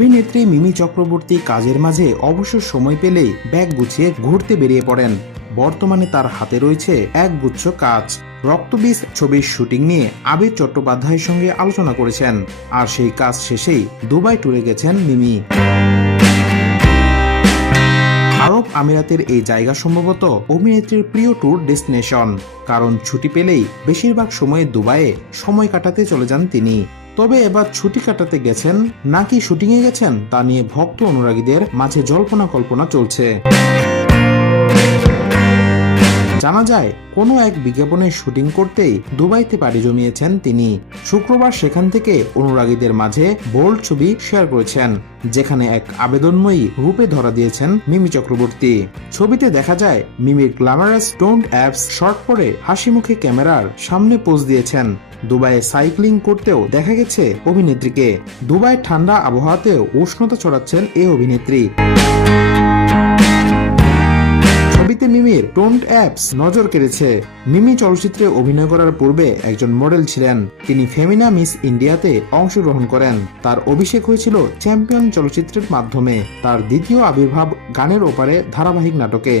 অভিনেত্রী মিমি চক্রবর্তী কাজের মাঝে অবসর সময় পেলেই ব্যাগ গুছিয়ে ঘুরতে বেরিয়ে পড়েন। বর্তমানে তার হাতে রয়েছে এক গুচ্ছ কাজ। রক্তবীজ ছবির শুটিং নিয়ে আবির চট্টোপাধ্যায়ের সঙ্গে আলোচনা করেছেন। আর সেই কাজ শেষেই দুবাই টুরে গেছেন মিমি। আমিরাতের এই জায়গা সম্ভবত অভিনেত্রীর প্রিয় ট্যুর ডেস্টিনেশন, কারণ ছুটি পেলেই বেশিরভাগ সময়ে দুবাইয়ে সময় কাটাতে চলে যান তিনি। তবে এবার ছুটি কাটাতে গেছেন নাকি শুটিংয়ে গেছেন তা নিয়ে ভক্ত অনুরাগীদের মাঝে জল্পনা কল্পনা চলছে। জানা যায়, কোনো এক বিজ্ঞাপনের শুটিং করতেই দুবাইতে পাড়ি জমিয়েছেন তিনি। শুক্রবার সেখান থেকে অনুরাগীদের মাঝে বোল্ড ছবি শেয়ার করেছেন, যেখানে এক আবেদনময়ী রূপে ধরা দিয়েছেন মিমি চক্রবর্তী। ছবিতে দেখা যায়, মিমির গ্ল্যামারাস টোন্ড অ্যাপস শর্ট পরে হাসি মুখে ক্যামেরার সামনে পোজ দিয়েছেন। দুবাইয়ে সাইক্লিং করতেও দেখা গেছে অভিনেত্রীকে। দুবাই ঠান্ডা আবহাওয়াতেও উষ্ণতা ছড়াচ্ছেন এই অভিনেত্রী। ছবিতে মিমির টোন্ট অ্যাপস নজর কেড়েছে। মিমি চলচ্চিত্রে অভিনয় করার পূর্বে একজন মডেল ছিলেন। তিনি ফেমিনা মিস ইন্ডিয়াতে অংশগ্রহণ করেন। তার অভিষেক হয়েছিল চ্যাম্পিয়ন চলচ্চিত্রের মাধ্যমে। তার দ্বিতীয় আবির্ভাব গানের ওপারে ধারাবাহিক নাটকে।